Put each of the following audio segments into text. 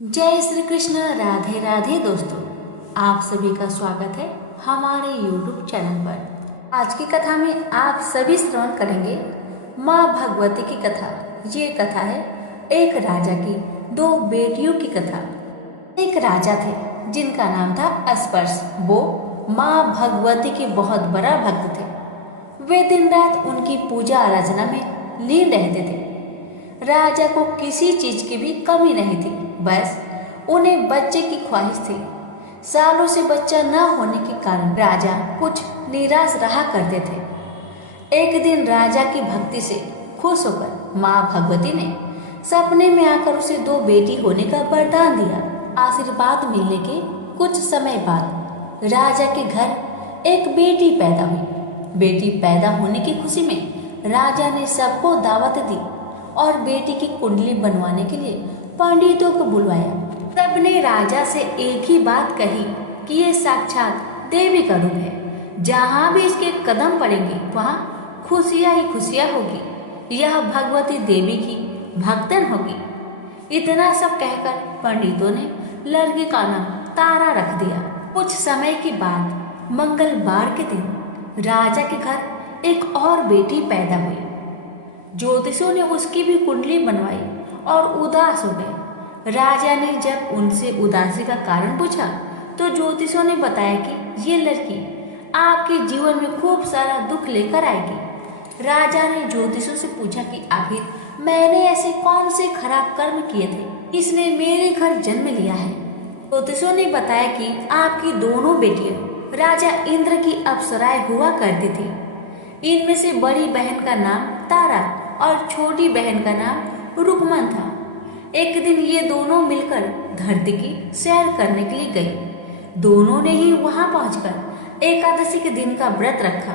जय श्री कृष्ण। राधे राधे दोस्तों, आप सभी का स्वागत है हमारे YouTube चैनल पर। आज की कथा में आप सभी श्रवण करेंगे माँ भगवती की कथा। ये कथा है एक राजा की दो बेटियों की कथा। एक राजा थे जिनका नाम था स्पर्श। वो माँ भगवती के बहुत बड़ा भक्त थे। वे दिन रात उनकी पूजा आराधना में लीन रहते थे। राजा को किसी चीज की भी कमी नहीं थी, बस उन्हें बच्चे की ख्वाहिश थी। सालों से बच्चा न होने के कारण राजा कुछ निराश रहा करते थे। एक दिन राजा की भक्ति से खुश होकर माँ भगवती ने सपने में आकर उसे दो बेटी होने का वरदान दिया। आशीर्वाद मिलने के कुछ समय बाद राजा के घर एक बेटी पैदा हुई। बेटी पैदा होने की खुशी में राजा ने सबको दावत दी और बेटी की कुंडली बनवाने के लिए पंडितों को बुलवाया। सबने राजा से एक ही बात कही कि ये साक्षात देवी का रूप है। जहाँ भी इसके कदम पड़ेंगे वहाँ खुशियाँ ही खुशियाँ होगी। यह भगवती देवी की भक्तन होगी। इतना सब कहकर पंडितों ने लड़के का नाम तारा रख दिया। कुछ समय के बाद मंगलवार के दिन राजा के घर एक और बेटी पैदा हुई। ज्योतिषियों ने उसकी भी कुंडली बनवाई और उदास हो गए। राजा ने जब उनसे उदासी का कारण पूछा तो ज्योतिषियों ने बताया कि ये लड़की आपके जीवन में खूब सारा दुख लेकर आएगी। राजा ने ज्योतिषियों से पूछा कि आखिर मैंने ऐसे कौन से खराब कर्म किए थे इसने मेरे घर जन्म लिया है। ज्योतिषियों ने बताया कि आपकी दोनों बेटियां राजा इंद्र की अप्सराएं हुआ करती थी। इनमें से बड़ी बहन का नाम तारा और छोटी बहन का नाम रुकमन था। एक दिन ये दोनों मिलकर धरती की सैर करने के लिए गए। दोनों ने ही वहां पहुंचकर एकादशी के दिन का व्रत रखा।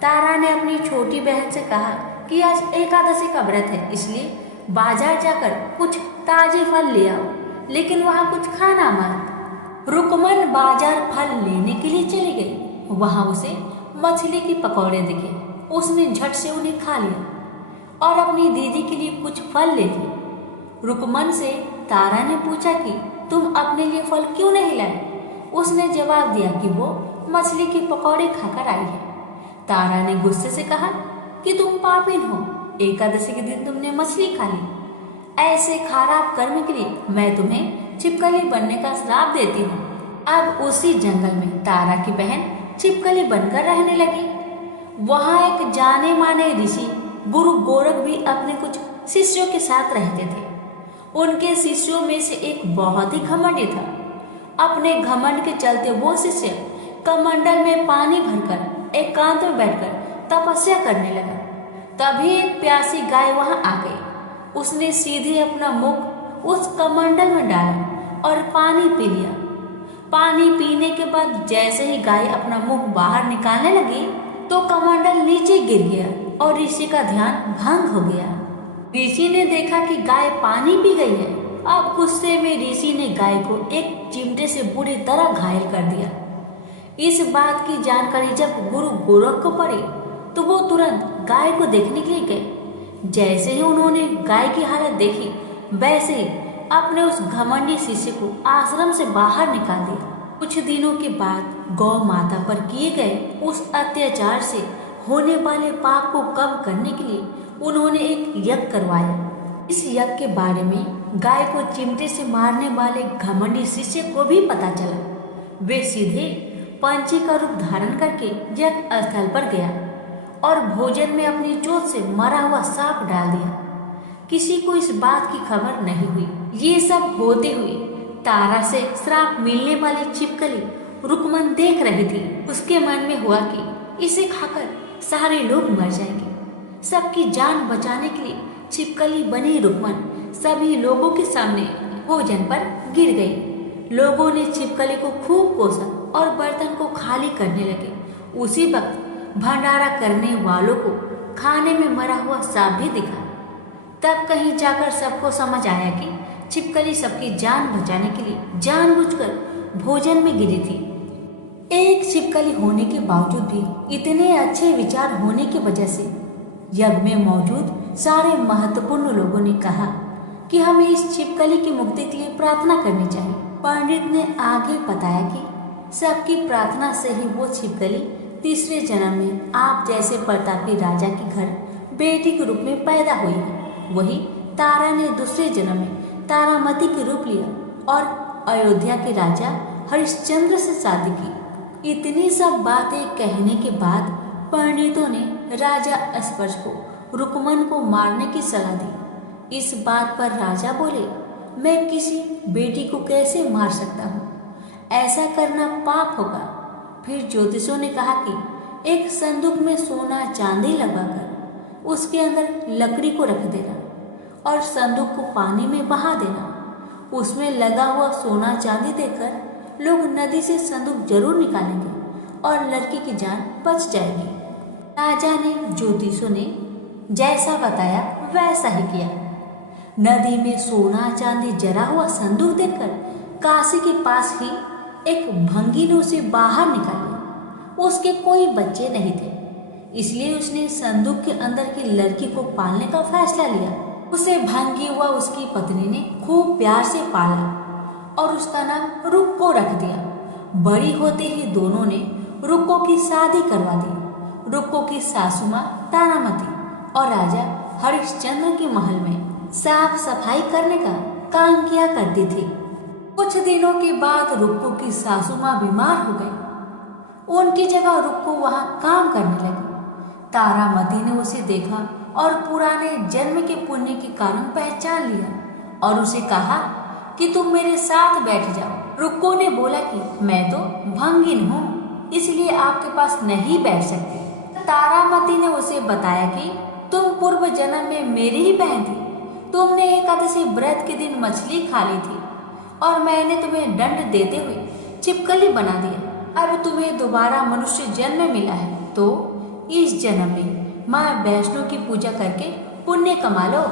तारा ने अपनी छोटी बहन से कहा कि आज एकादशी का व्रत है, इसलिए बाजार जाकर कुछ ताजे फल ले आओ, लेकिन वहां कुछ खाना मत। रुकमन बाजार फल लेने के लिए चली गई। वहां उसे मछली के पकौड़े दिखे। उसने झट से उन्हें खा लिया और अपनी दीदी के लिए कुछ फल ले लिए। रुकमन से तारा ने पूछा कि तुम अपने लिए फल क्यों नहीं लाए। उसने जवाब दिया कि वो मछली के पकौड़े खाकर आई है। तारा ने गुस्से से कहा कि तुम पापिन हो, एकादशी के दिन तुमने मछली खा ली। ऐसे खराब कर्म के लिए मैं तुम्हें छिपकली बनने का श्राप देती हूँ। अब उसी जंगल में तारा की बहन छिपकली बनकर रहने लगी। वहाँ एक जाने माने ऋषि गुरु गोरख भी अपने कुछ शिष्यों के साथ रहते थे। उनके शिष्यों में से एक बहुत ही घमंडी था। अपने घमंड के चलते वो शिष्य कमंडल में पानी भरकर एकांत में बैठकर तपस्या करने लगा। तभी एक प्यासी गाय वहां आ गई। उसने सीधे अपना मुख उस कमंडल में डाला और पानी पी लिया। पानी पीने के बाद जैसे ही गाय अपना मुंह बाहर निकालने लगी तो कमंडल नीचे गिर गया और ऋषि का ध्यान भंग हो गया। ऋषि ने देखा कि गाय पानी पी गई है। अब गुस्से में ऋषि ने गाय को एक चिमटे से बुरी तरह घायल कर दिया। इस बात की जानकारी जब गुरु गोरख को पड़ी तो वो तुरंत गाय को देखने के लिए गए। जैसे ही उन्होंने गाय की हालत देखी वैसे ही अपने उस घमंडी शिष्य को आश्रम से बाहर निकाल दिया। कुछ दिनों के बाद गौ माता पर किए गए उस अत्याचार से होने वाले पाप को कम करने के लिए उन्होंने एक यज्ञ करवाया। इस यज्ञ के बारे में गाय को चिमटे से मारने वाले घमंडी शिष्य को भी पता चला। वे सीधे पंछी का रूप धारण करके यज्ञ स्थल पर गया और भोजन में अपनी चोट से मरा हुआ सांप डाल दिया। किसी को इस बात की खबर नहीं हुई। ये सब होते हुए तारा से श्राप मिलने वाली छिपकली रुकमन देख रही थी। उसके मन में हुआ कि इसे खाकर सारे लोग मर जाएंगे। सबकी जान बचाने के लिए छिपकली बनी रुकमन सभी लोगों के सामने भोजन पर गिर गई। लोगों ने छिपकली को खूब कोसा और बर्तन को खाली करने लगे। उसी वक्त भंडारा करने वालों को खाने में मरा हुआ सांप भी दिखा। तब कहीं जाकर सबको समझ आया कि छिपकली सबकी जान बचाने के लिए जानबूझकर भोजन में गिरी थी। एक छिपकली होने के बावजूद भी इतने अच्छे विचार होने की वजह से यज्ञ में मौजूद सारे महत्वपूर्ण लोगों ने कहा कि हमें इस छिपकली की मुक्ति के लिए प्रार्थना करनी चाहिए। पंडित ने आगे बताया कि सबकी प्रार्थना से ही वो छिपकली तीसरे जन्म में आप जैसे प्रतापी राजा के घर बेटी के रूप में पैदा हुई है। वही तारा ने दूसरे जन्म में तारामती के रूप लिया और अयोध्या के राजा हरिश्चंद्र से शादी की। इतनी सब बातें कहने के बाद पंडितों ने राजा अस्पर्श को रुकमन को मारने की सलाह दी। इस बात पर राजा बोले, मैं किसी बेटी को कैसे मार सकता हूँ, ऐसा करना पाप होगा। फिर ज्योतिषों ने कहा कि एक संदूक में सोना चांदी लगाकर उसके अंदर लकड़ी को रख देना और संदूक को पानी में बहा देना। उसमें लगा हुआ सोना चांदी देखकर लोग नदी से संदूक जरूर निकालेंगे और लड़की की जान बच जाएगी। राजा ने ज्योतिषों ने जैसा बताया वैसा ही किया। नदी में सोना चांदी जरा हुआ संदूक देखकर काशी के पास ही एक भंगी ने उसे बाहर निकाला। उसके कोई बच्चे नहीं थे, इसलिए उसने संदूक के अंदर की लड़की को पालने का फैसला लिया। उसे भंगी हुआ उसकी पत्नी ने खूब प्यार से पाला और उसका नाम रुक्को रख दिया। बड़ी होते ही दोनों ने रुक्को की शादी करवा दी। रुक्को की सासू माँ तारामती और राजा हरिश्चंद्र के महल में साफ सफाई करने का काम किया करती थी। कुछ दिनों के बाद रुक्को की सासू माँ बीमार हो गई। उनकी जगह रुक्को वहाँ काम करने लगी। तारामती ने उसे देखा और पुराने जन्म के पुण्य के कारण पहचान लिया और उसे कहा कि तुम मेरे साथ बैठ जाओ। रुक्को ने बोला कि मैं तो भंगिन हूँ, इसलिए आपके पास नहीं बैठ सकती। तारामती ने उसे बताया कि तुम पूर्व जन्म में मेरी ही बहन थी। तुमने एकादशी व्रत के दिन मछली खा ली थी और मैंने तुम्हें दंड देते हुए छिपकली बना दिया। अब तुम्हें दोबारा मनुष्य जन्म मिला है, तो इस जन्म में माँ वैष्णो की पूजा करके पुण्य कमा लो।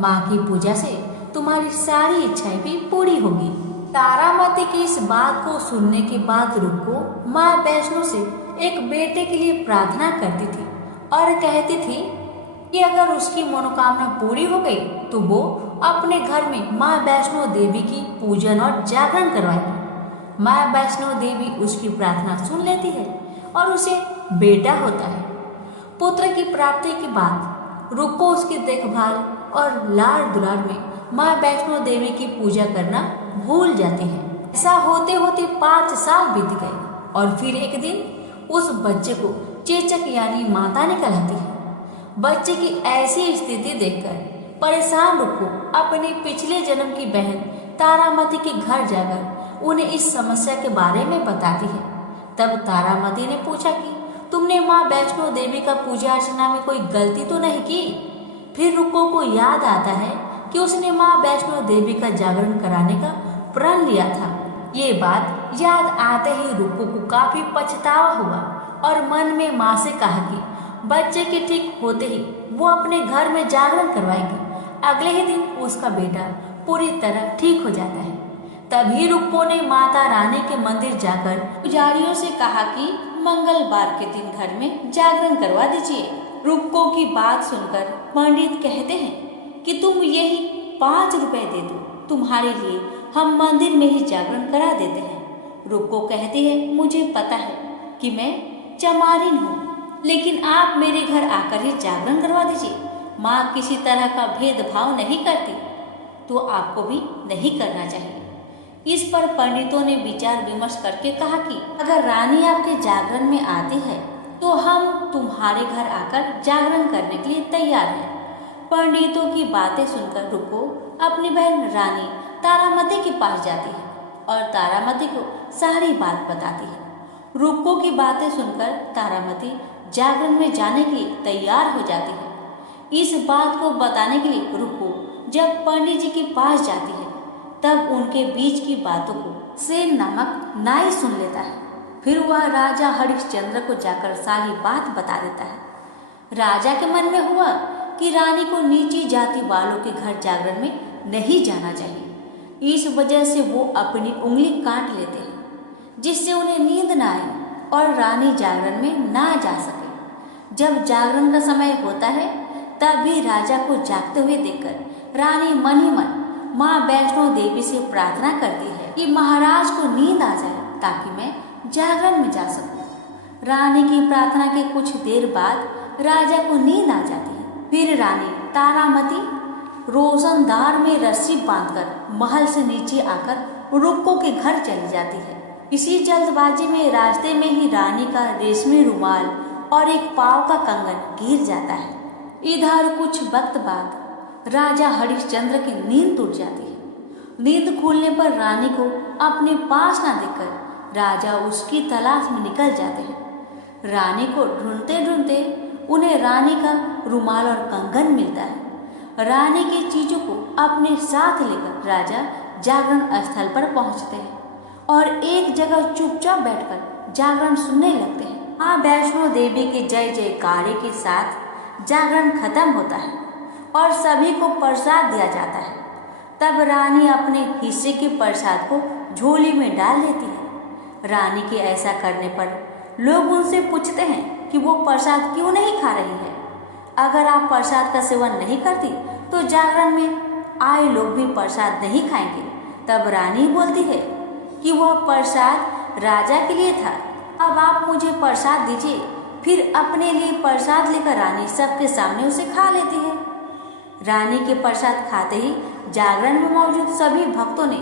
माँ की पूजा से तुम्हारी सारी इच्छाएं भी पूरी होगी। तारामती की इस बात को सुनने के बाद रुक्को माँ वैष्णो से एक बेटे के लिए प्रार्थना करती थी और कहती थी कि अगर उसकी मनोकामना पूरी हो गई तो वो अपने घर में माँ वैष्णो देवी की पूजन और जागरण करवाएगी। माँ वैष्णो देवी उसकी प्रार्थना सुन लेती है और उसे बेटा होता है। पुत्र की प्राप्ति के बाद रुक्को उसकी देखभाल और लाड़ दुलार में माँ वैष्णो देवी की पूजा करना भूल जाती है। ऐसा होते होते 5 साल बीत गए और फिर एक दिन उस बच्चे को चेचक यानी माता ने कहलाती है। बच्चे की ऐसी स्थिति देखकर परेशान रुक्को अपने पिछले जन्म की बहन तारामती के घर जाकर उन्हें इस समस्या के बारे में बताती है। तब तारामती ने पूछा कि तुमने माँ वैष्णो देवी का पूजा अर्चना में कोई गलती तो नहीं की? फिर रुक्को को याद आता है कि उसने माँ वैष्णो देवी का जागरण कराने का प्रण लिया था। ये बात याद आते ही रुक्को को काफी पछतावा हुआ और मन में माँ से कहा कि बच्चे के ठीक होते ही वो अपने घर में जागरण करवाएगी। अगले ही दिन उसका बेटा पूरी तरह ठीक हो जाता है। तभी रुक्को ने माता रानी के मंदिर जाकर पुजारियों से कहा कि मंगलवार के दिन घर में जागरण करवा दीजिए। रुक्को की बात सुनकर पंडित कहते हैं कि तुम यही 5 रुपए दे दो, तुम्हारे लिए हम मंदिर में ही जागरण करा देते हैं। रुक्को कहती है, मुझे पता है कि मैं चमारिन हूँ, लेकिन आप मेरे घर आकर ही जागरण करवा दीजिए। माँ किसी तरह का भेदभाव नहीं करती, तो आपको भी नहीं करना चाहिए। इस पर पंडितों ने विचार विमर्श करके कहा कि अगर रानी आपके जागरण में आती है तो हम तुम्हारे घर आकर जागरण करने के लिए तैयार हैं। पंडितों की बातें सुनकर रुक्को अपनी बहन रानी तारामती के पास जाती है और तारामती को सारी बात बताती है। रुक्को की बातें सुनकर तारामती जागरण में जाने के लिए तैयार हो जाती है। इस बात को बताने के लिए रुक्को जब पंडित जी के पास जाती है तब उनके बीच की बातों को सेन नामक नाई सुन लेता है। फिर वह राजा हरिश्चंद्र को जाकर सारी बात बता देता है। राजा के मन में हुआ कि रानी को नीची जाति वालों के घर जागरण में नहीं जाना चाहिए। इस वजह से वो अपनी उंगली काट लेते हैं, जिससे उन्हें नींद न आए और रानी जागरण में ना जा सके। जब जागरण का समय होता है तब भी राजा को जागते हुए देखकर रानी मन ही मन माँ वैष्णो देवी से प्रार्थना करती है कि महाराज को नींद आ जाए ताकि मैं जागरण में जा सकूं। रानी की प्रार्थना के कुछ देर बाद राजा को नींद आ जाती है। फिर रानी तारामती रोशनदार में रस्सी बांधकर महल से नीचे आकर रुक्कों के घर चली जाती है। इसी जल्दबाजी में रास्ते में ही रानी का रेशमी रुमाल और एक पाव का कंगन गिर जाता है। इधर कुछ वक्त बाद राजा हरिश्चंद्र की नींद टूट जाती है। नींद खुलने पर रानी को अपने पास न देखकर राजा उसकी तलाश में निकल जाते हैं। रानी को ढूंढते ढूंढते उन्हें रानी का रुमाल और कंगन मिलता है। रानी की चीजों को अपने साथ लेकर राजा जागरण स्थल पर पहुंचते हैं और एक जगह चुपचाप बैठकर जागरण सुनने लगते हैं। माँ वैष्णो देवी के जय जयकारे के साथ जागरण खत्म होता है और सभी को प्रसाद दिया जाता है। तब रानी अपने हिस्से के प्रसाद को झोली में डाल लेती है। रानी के ऐसा करने पर लोग उनसे पूछते हैं कि वो प्रसाद क्यों नहीं खा रही है। अगर आप प्रसाद का सेवन नहीं करती तो जागरण में आए लोग भी प्रसाद नहीं खाएंगे। तब रानी बोलती है कि वह प्रसाद राजा के लिए था, अब आप मुझे प्रसाद दीजिए। फिर अपने लिए प्रसाद लेकर रानी सबके सामने उसे खा लेती है। रानी के प्रसाद खाते ही जागरण में मौजूद सभी भक्तों ने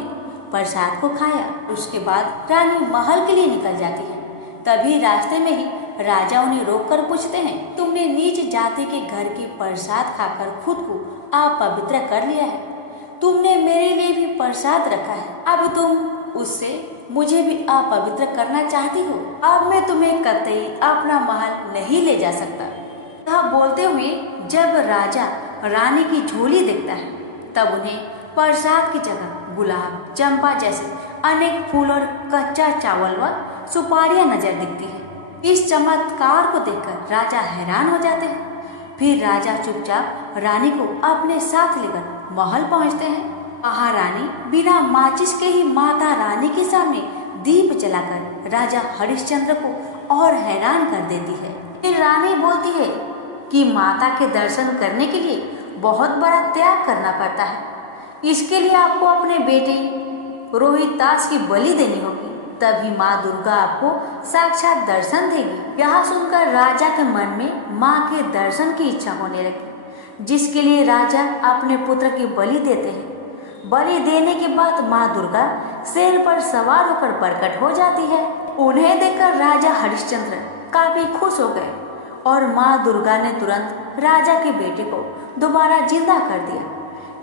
प्रसाद को खाया। उसके बाद रानी महल के लिए निकल जाती है। तभी रास्ते में ही राजा उन्हें रोककर पूछते हैं, तुमने नीच जाति के घर की प्रसाद खाकर खुद को अपवित्र कर लिया है। तुमने मेरे लिए भी प्रसाद रखा है, अब तुम उससे मुझे भी अपवित्र करना चाहती हो। अब मैं तुम्हें कतई अपना महल नहीं ले जा सकता। यह बोलते हुए जब राजा रानी की झोली देखता है तब उन्हें प्रसाद की जगह गुलाब, चंपा जैसे अनेक फूल और कच्चा चावल व सुपारियां नजर दिखती है। इस चमत्कार को देखकर राजा हैरान हो जाते हैं। फिर राजा चुपचाप रानी को अपने साथ लेकर महल पहुंचते हैं। महारानी बिना माचिस के ही माता रानी के सामने दीप जलाकर राजा हरिश्चंद्र को और हैरान कर देती है। फिर रानी बोलती है कि माता के दर्शन करने के लिए बहुत बड़ा त्याग करना पड़ता है। इसके लिए आपको अपने बेटे रोहितास की बलि देनी होगी, तभी माँ दुर्गा आपको साक्षात दर्शन देगी। यह सुनकर राजा के मन में माँ के दर्शन की इच्छा होने लगी, जिसके लिए राजा अपने पुत्र की बलि देते हैं। बलि देने के बाद माँ दुर्गा शेर पर सवार होकर प्रकट हो जाती है। उन्हें देखकर राजा हरिश्चंद्र काफी खुश हो गए और माँ दुर्गा ने तुरंत राजा के बेटे को दोबारा जिंदा कर दिया।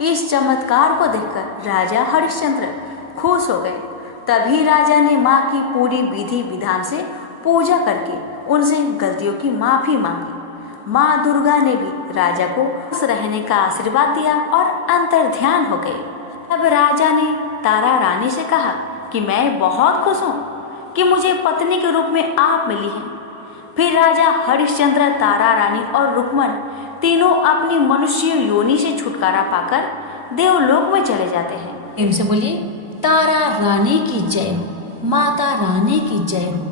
इस चमत्कार को देखकर राजा हरिश्चंद्र खुश हो गए। तभी राजा ने माँ की पूरी विधि विधान से पूजा करके उनसे गलतियों की माफी मांगी। माँ दुर्गा ने भी राजा को खुश रहने का आशीर्वाद दिया और अंतर्ध्यान हो गए। अब राजा ने तारा रानी से कहा कि मैं बहुत खुश हूँ कि मुझे पत्नी के रूप में आप मिली हैं। फिर राजा हरिश्चंद्र, तारा रानी और रुक्मन तीनों अपनी मनुष्य योनि से छुटकारा पाकर देवलोक में चले जाते हैं। इनसे बोलिए तारा रानी की जय हो, माता रानी की जय हो।